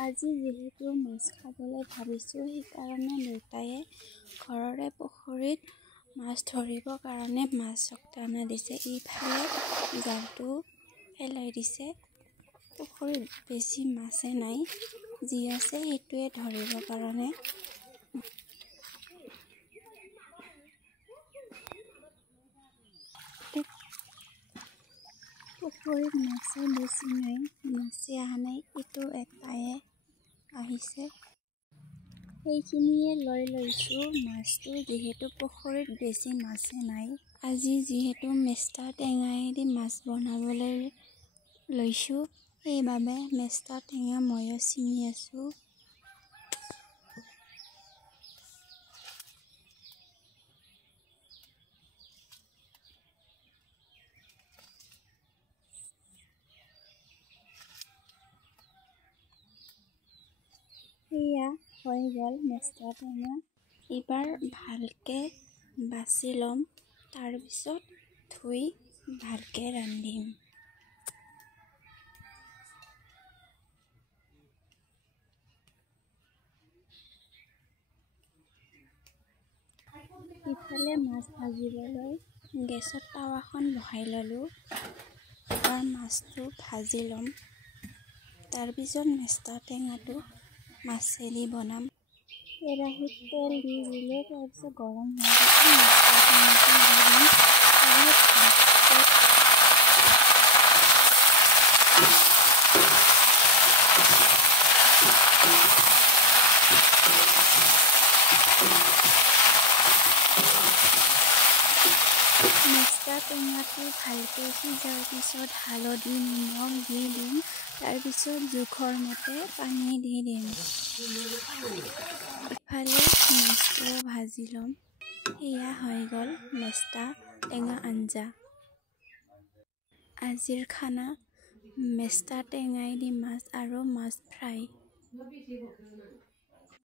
আজি যেহেতু মাছ খাবলৈ ভাবিছোঁ, সেইকাৰণে দেউতায়ে ঘৰৰে পুখুৰীত মাছ ধৰিবৰ কাৰণে মাছক দানা দিছে। ইফালে জালটো পেলাই দিছে। পুখুৰীত বেছি মাছে নাই, যি আছে সেইটোৱে ধৰিবৰ কাৰণে। পুখুৰীত মাছে বেছি নাই, মাছে অহা নাই, এইটো এটায়ে আহিছে। সেইখিনিয়ে লৈ লৈছোঁ মাছটো, যিহেতু পুখুৰীত বেছি মাছে নাই। আজি যিহেতু মেষ্টা টেঙাইদি মাছ বনাবলৈ লৈছোঁ, সেইবাবে মেষ্টা টেঙা ময়ো ছিঙি আছোঁ। সেয়া হৈ গ'ল মেষ্টা টেঙা। এইবাৰ ভালকৈ বাছি ল'ম, তাৰপিছত ধুই ভালকৈ ৰান্ধিম। ইফালে মাছ ভাজিবলৈ গেছত টাৱাখন বহাই ল'লোঁ। এবাৰ মাছটো ভাজি ল'ম, তাৰপিছত মেষ্টা টেঙাটো মাছেদি বনাম। কেৰাহীত তেল দি দিলোঁ, তাৰপিছত গৰম হোৱাৰ পিছত মেষ্টা টেঙাটো দি দিম। মেষ্টা টেঙাটো ভালকৈ সিজাৰ পিছত হালধি নিমখ দি দিম, তাৰপিছত জোখৰ মতে পানী দি দিম। ইফালে মাছটোও ভাজি ল'ম। সেয়া হৈ গ'ল মেষ্টা টেঙা আঞ্জা। আজিৰ খানা মেষ্টা টেঙাই দি মাছ আৰু মাছ ফ্ৰাই।